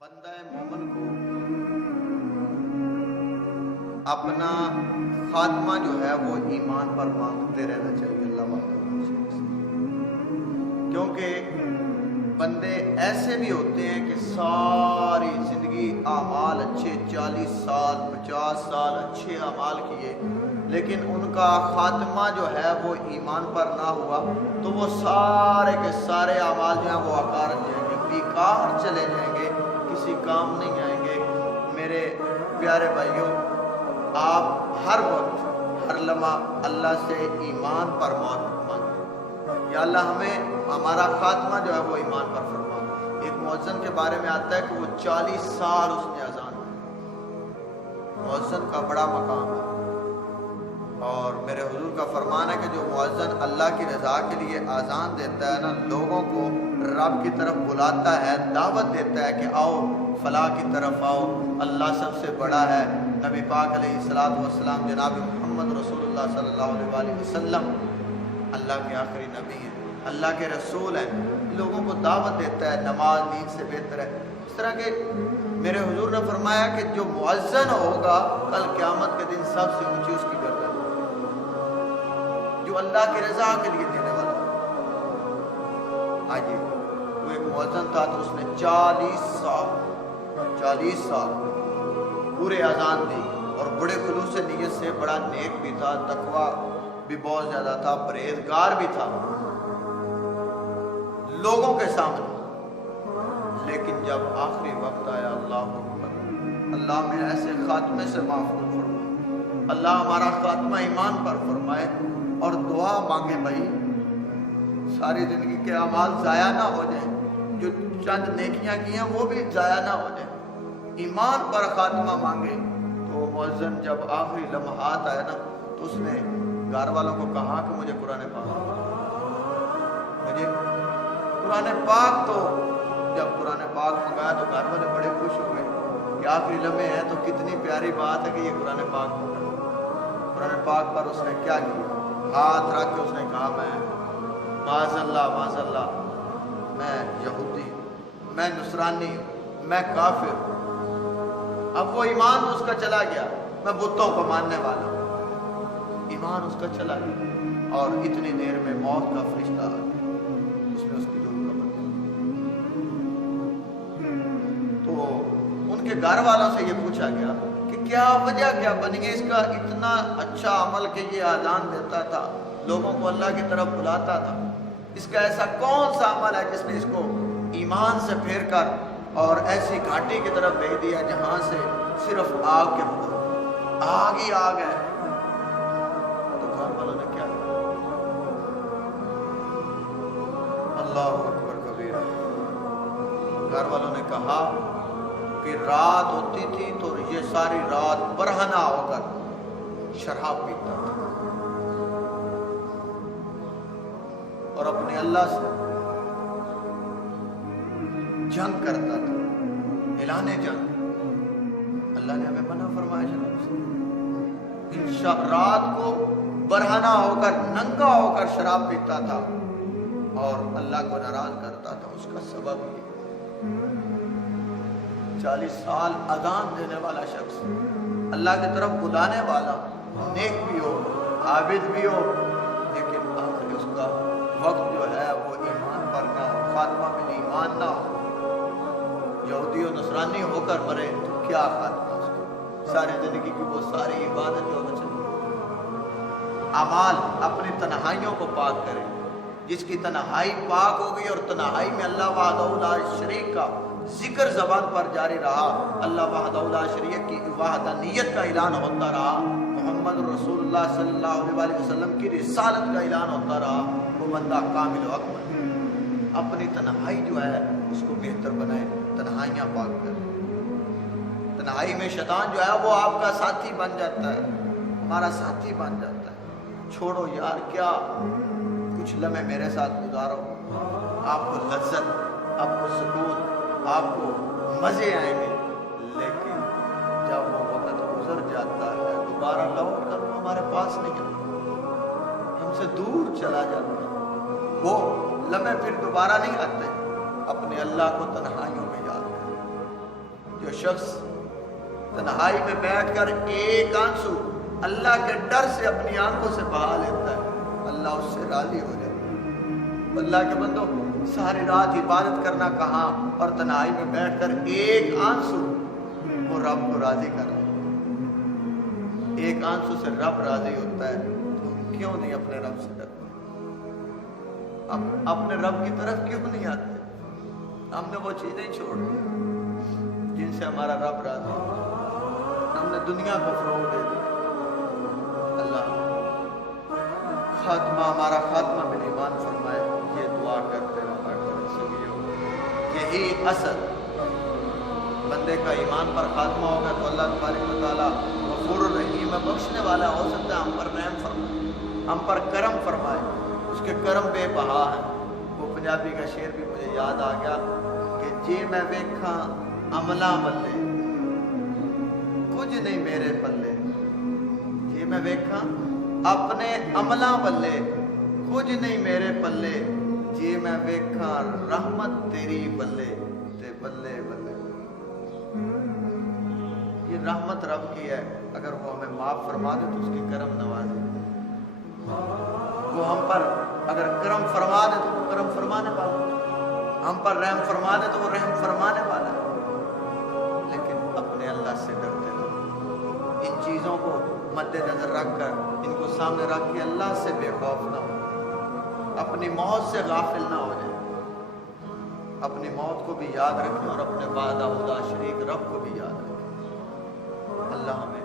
بندہ مومن کو اپنا خاتمہ جو ہے وہ ایمان پر مانگتے رہنا چاہیے اللہ وحدہ سے، کیونکہ بندے ایسے بھی ہوتے ہیں کہ ساری زندگی اعمال اچھے 40 سال 50 سال اچھے اعمال کیے، لیکن ان کا خاتمہ جو ہے وہ ایمان پر نہ ہوا تو وہ سارے کے سارے اعمال جو ہیں وہ عقار جائیں گے، بیکار چلے جائیں گے، کسی کام نہیں آئیں گے۔ میرے پیارے بھائیوں، آپ ہر وقت ہر لمحہ اللہ سے ایمان پر موت مانگیں، یا اللہ ہمیں ہمارا خاتمہ جو ہے وہ ایمان پر فرما۔ ایک مؤذن کے بارے میں آتا ہے کہ وہ 40 سال اس نے اذان دی۔ مؤذن کا بڑا مقام ہے، اور میرے حضور کا فرمان ہے کہ جو مؤذن اللہ کی رضا کے لیے اذان دیتا ہے نا، لوگوں کو رب کی طرف بلاتا ہے، دعوت دیتا ہے کہ آؤ فلاح کی طرف آؤ، اللہ سب سے بڑا ہے۔ نبی پاک علیہ الصلوۃ والسلام جناب محمد رسول اللہ صلی اللہ علیہ وسلم اللہ کے آخری نبی ہیں، اللہ کے رسول ہیں، لوگوں کو دعوت دیتا ہے، نماز نیند سے بہتر ہے۔ اس طرح کے میرے حضور نے فرمایا کہ جو مؤذن ہوگا کل قیامت کے دن سب سے اونچی اس کی گردن، جو اللہ کی رضا کے لیے دینے والا۔ آئیے، وہ ایک مؤذن تھا تو اس نے 40 سال پورے اذان دی، اور بڑے خلوص سے نیت سے، بڑا نیک بھی تھا، تقوی بھی بہت زیادہ تھا، پرہیزگار بھی تھا لوگوں کے سامنے۔ لیکن جب آخری وقت آیا، اللہ اکبر، اللہ میں ایسے خاتمے سے محفوظ فرمائے، اللہ ہمارا خاتمہ ایمان پر فرمائے، اور دعا مانگے بھائی ساری زندگی کے اعمال ضائع نہ ہو جائیں، جو چند نیکیاں کی ہیں وہ بھی ضائع نہ ہو جائیں، ایمان پر خاتمہ مانگے۔ تو مؤذن جب آخری لمحات آئے نا تو اس نے گھر والوں کو کہا کہ مجھے قرآن پاک تو جب قرآن پاک منگایا تو گھر والے بڑے خوش ہوئے کہ آخری لمحے ہیں تو کتنی پیاری بات ہے کہ یہ قرآن پاک منگایا۔ قرآن پاک پر اس نے کیا کیا؟ ہاتھ رکھ کے اس نے کہا، میں معاذ اللہ میں یہودی ہوں، میں نصرانی ہوں، میں کافر ہوں۔ اب وہ ایمان اس کا چلا گیا، میں بتوں کو ماننے والا ہوں، ایمان اس کا چلا گیا، اور اتنی دیر میں موت کا فرشتہ آ گیا، اس نے اس کی روح قبر دی۔ تو ان کے گھر والوں سے یہ پوچھا گیا کہ کیا وجہ کیا بنی ہے اس کا اتنا اچھا عمل کہ یہ اذان دیتا تھا، لوگوں کو اللہ کی طرف بلاتا تھا، اس کا ایسا کون سا عمل ہے جس نے اس کو ایمان سے پھیر کر اور ایسی گھاٹی کی طرف بھیج دیا جہاں سے صرف آگ کے بدلے آگ ہی آگ ہے۔ تو گھر والوں نے کیا کہا؟ اللہ اکبر کبیرہ۔ گھر والوں نے کہا کہ رات ہوتی تھی تو یہ ساری رات برہنہ ہو کر شراب پیتا تھا اور اپنے اللہ سے جنگ کرتا تھا، اعلان جنگ۔ اللہ نے ہمیں منع فرمایا جناب سے، رات کو برہنہ ہو کر ننگا ہو کر شراب پیتا تھا اور اللہ کو ناراض کرتا تھا۔ اس کا سبب یہ 40 سال اذان دینے والا شخص، اللہ کی طرف بلانے والا، نیک بھی ہو، عابد بھی ہو، لیکن آخر اس کا وقت جو ہے وہ ایمان پر نہ ہو، خاتمہ میں ایمان نہ ہو، یہودی و نصرانی ہو کر مرے تو کیا خاتمہ اس کا؟ ساری زندگی کی وہ ساری عبادت جو بچ گئی۔ اعمال اپنی تنہائیوں کو پاک کریں، جس کی تنہائی پاک ہو گئی اور تنہائی میں اللہ وحدہ لا شریک کا ذکر زبان پر جاری رہا، اللہ وحدہ لا شریک کی وحدانیت کا اعلان ہوتا رہا، محمد رسول اللہ صلی اللہ علیہ وسلم کی رسالت کا اعلان ہوتا رہا، وہ بندہ کامل و اکمل۔ اپنی تنہائی جو ہے اس کو بہتر بنائے، تنہائیاں پاک کریں۔ تنہائی میں شیطان جو ہے وہ آپ کا ساتھی بن جاتا ہے، ہمارا ساتھی بن جاتا ہے۔ چھوڑو یار، کیا کچھ لمحے میرے ساتھ گزارو، آپ کو لذت، آپ کو سکون، آپ کو مزے آئیں گے، لیکن جب وہ وقت گزر جاتا ہے دوبارہ لوٹ کر وہ ہمارے پاس نہیں آتا، ہم سے دور چلا جاتا ہے، وہ لمحے پھر دوبارہ نہیں آتے۔ اپنے اللہ کو تنہائیوں میں یاد کریں، جو شخص تنہائی میں بیٹھ کر ایک آنسو اللہ کے ڈر سے اپنی آنکھوں سے بہا لیتا ہے، اللہ اس سے راضی ہو جاتا ہے۔ اللہ کے بندوں، ساری رات عبادت کرنا کہاں اور تنہائی میں بیٹھ کر ایک آنسو وہ رب کو راضی کر رہے ہیں۔ ایک آنسو سے رب راضی ہوتا ہے، تم کیوں نہیں اپنے رب سے ڈرتے؟ اپنے رب کی طرف کیوں نہیں آتے؟ ہم نے وہ چیزیں چھوڑ دی جن سے ہمارا رب راضی ہے، ہم نے دنیا کو فروغ دے دیا۔ اللہ خاتمہ، ہمارا خاتمہ بالایمان فرمائے، یہ دعا کرتے رہا کریں سبھی۔ یہی اصل بندے کا ایمان پر خاتمہ ہوگا تو اللہ تبارک و تعالیٰ غفور الرحیم ہے، بخشنے والا ہو سکتا ہے، ہم پر رحم فرمائے، ہم پر کرم فرمائے، اس کے کرم بے بہا ہے۔ وہ پنجابی کا شعر بھی مجھے یاد آ گیا کہ جی میں ویکھاں عملاں بلے کچھ نہیں میرے پلے، جی میں ویکھاں اپنے عملاں بلے کچھ نہیں میرے پلے، جی میں ویکھاں رحمت تیری بلے تے بلے بلے۔ یہ رحمت رب کی ہے، اگر وہ ہمیں معاف فرما دے تو اس کی کرم نوازی، وہ ہم پر اگر کرم فرما دے تو وہ کرم فرمانے والا، ہم پر رحم فرما دے تو وہ رحم فرمانے والا ہے۔ لیکن اپنے اللہ سے ڈرتے رہو، ان چیزوں کو مد نظر رکھ کر، ان کو سامنے رکھ کے اللہ سے بے خوف نہ ہو، اپنی موت سے غافل نہ ہو جائے، اپنی موت کو بھی یاد رکھیں اور اپنے وعدہ خدا شریک رب کو بھی یاد رکھیں۔ اللہ ہمیں